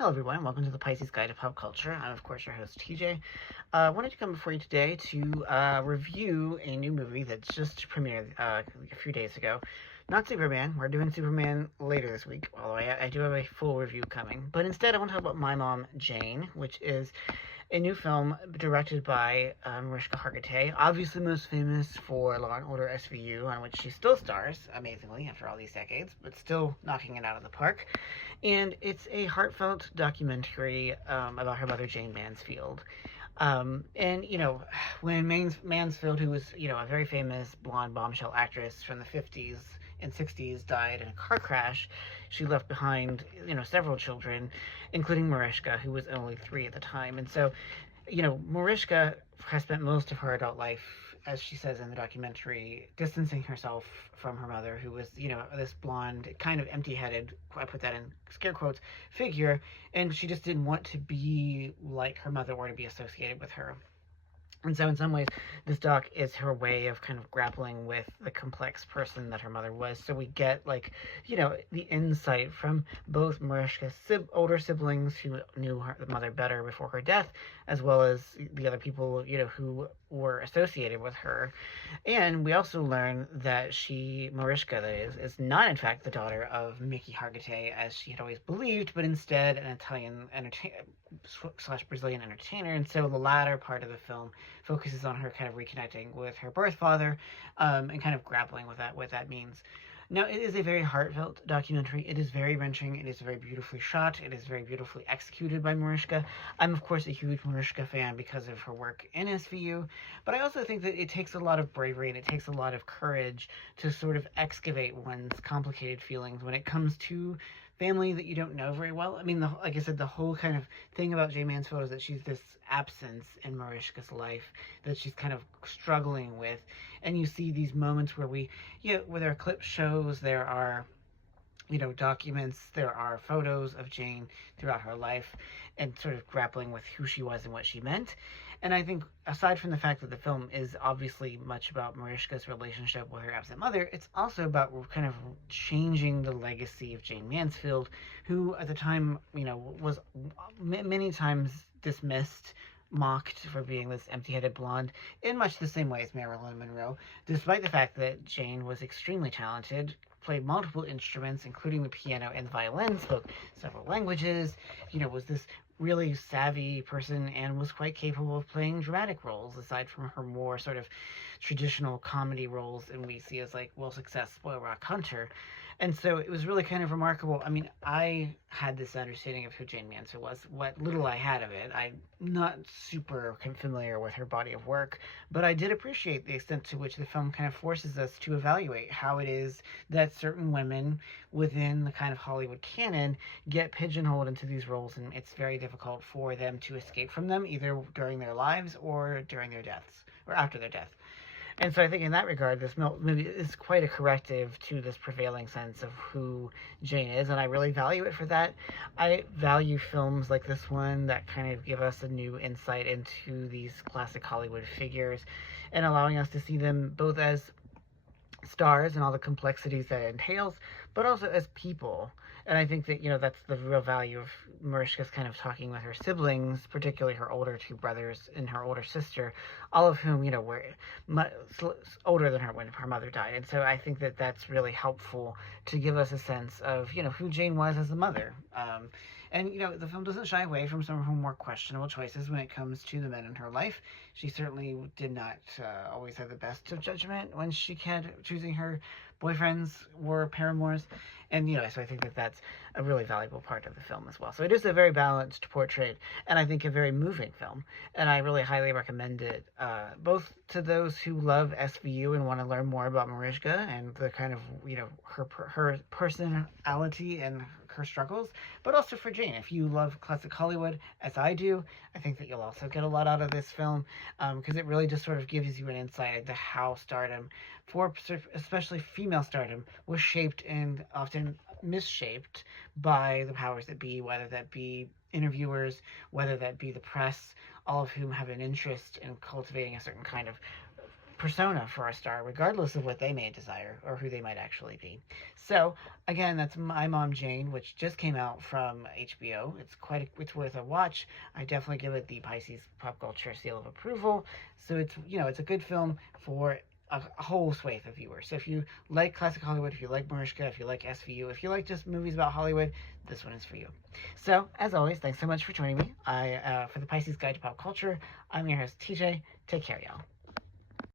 Hello everyone, welcome to the Pisces Guide to Pop Culture. I'm of course your host TJ. I wanted to come before you today to review a new movie that's just premiered a few days ago. Not Superman, we're doing Superman later this week, although I do have a full review coming. But instead I want to talk about My Mom, Jayne, which is a new film directed by Mariska Hargitay, obviously most famous for Law and Order SVU, on which she still stars, amazingly, after all these decades, but still knocking it out of the park. And it's a heartfelt documentary about her mother, Jayne Mansfield. And, when Mansfield, who was, a very famous blonde bombshell actress from the 50s and 60s, died in a car crash, she left behind, several children, including Mariska, who was only 3 at the time. And so, Mariska has spent most of her adult life, as she says in the documentary, distancing herself from her mother, who was, this blonde, kind of empty-headed, I put that in scare quotes, figure, and she just didn't want to be like her mother or to be associated with her. And so in some ways, this doc is her way of kind of grappling with the complex person that her mother was. So we get, the insight from both Mariska's older siblings who knew her mother better before her death, as well as the other people, who were associated with her. And we also learn that Mariska, that is not in fact the daughter of Mickey Hargitay, as she had always believed, but instead an Italian / Brazilian entertainer. And so the latter part of the film focuses on her kind of reconnecting with her birth father, and kind of grappling with what that means. Now, it is a very heartfelt documentary. It is very wrenching. It is very beautifully shot. It is very beautifully executed by Mariska. I'm, of course, a huge Mariska fan because of her work in SVU, but I also think that it takes a lot of bravery and it takes a lot of courage to sort of excavate one's complicated feelings when it comes to family that you don't know very well. I mean, like I said, the whole kind of thing about Jayne Mansfield is that she's this absence in Mariska's life that she's kind of struggling with. And you see these moments where where there are clip shows, there are, documents, there are photos of Jayne throughout her life and sort of grappling with who she was and what she meant. And I think, aside from the fact that the film is obviously much about Mariska's relationship with her absent mother, it's also about kind of changing the legacy of Jayne Mansfield, who at the time, was many times dismissed, mocked for being this empty-headed blonde, in much the same way as Marilyn Monroe, despite the fact that Jayne was extremely talented, played multiple instruments, including the piano and the violin, spoke several languages, was this really savvy person and was quite capable of playing dramatic roles, aside from her more sort of traditional comedy roles and we see as like Will Success, Spoil Rock Hunter. And so it was really kind of remarkable. I mean, I had this understanding of who Jayne Mansfield was, what little I had of it. I'm not super familiar with her body of work, but I did appreciate the extent to which the film kind of forces us to evaluate how it is that certain women within the kind of Hollywood canon get pigeonholed into these roles, and it's very difficult for them to escape from them, either during their lives or during their deaths, or after their death. And so I think in that regard, this movie is quite a corrective to this prevailing sense of who Jayne is, and I really value it for that. I value films like this one that kind of give us a new insight into these classic Hollywood figures and allowing us to see them both as stars and all the complexities that it entails, but also as people. And I think that, that's the real value of Mariska's kind of talking with her siblings, particularly her older 2 brothers and her older sister, all of whom, were much older than her when her mother died. And so I think that that's really helpful to give us a sense of, who Jayne was as a mother. And, the film doesn't shy away from some of her more questionable choices when it comes to the men in her life. She certainly did not always have the best of judgment when she had choosing her boyfriends or paramours. And, so I think that that's a really valuable part of the film as well. So it is a very balanced portrait, and I think a very moving film. And I really highly recommend it, both to those who love SVU and want to learn more about Mariska and the kind of, her personality and her struggles, but also for Jayne. If you love classic Hollywood, as I do, I think that you'll also get a lot out of this film, because it really just sort of gives you an insight into how stardom, for especially female stardom, was shaped and often misshaped by the powers that be, whether that be interviewers, whether that be the press, all of whom have an interest in cultivating a certain kind of persona for a star, regardless of what they may desire or who they might actually be. So, again, that's My Mom Jane, which just came out from HBO. It's worth a watch. I definitely give it the Pisces Pop Culture seal of approval. So it's a good film for a whole swathe of viewers. So if you like classic Hollywood, if you like Mariska, if you like SVU, if you like just movies about Hollywood, this one is for you. So, as always, thanks so much for joining me. For the Pisces Guide to Pop Culture, I'm your host, TJ. Take care, y'all.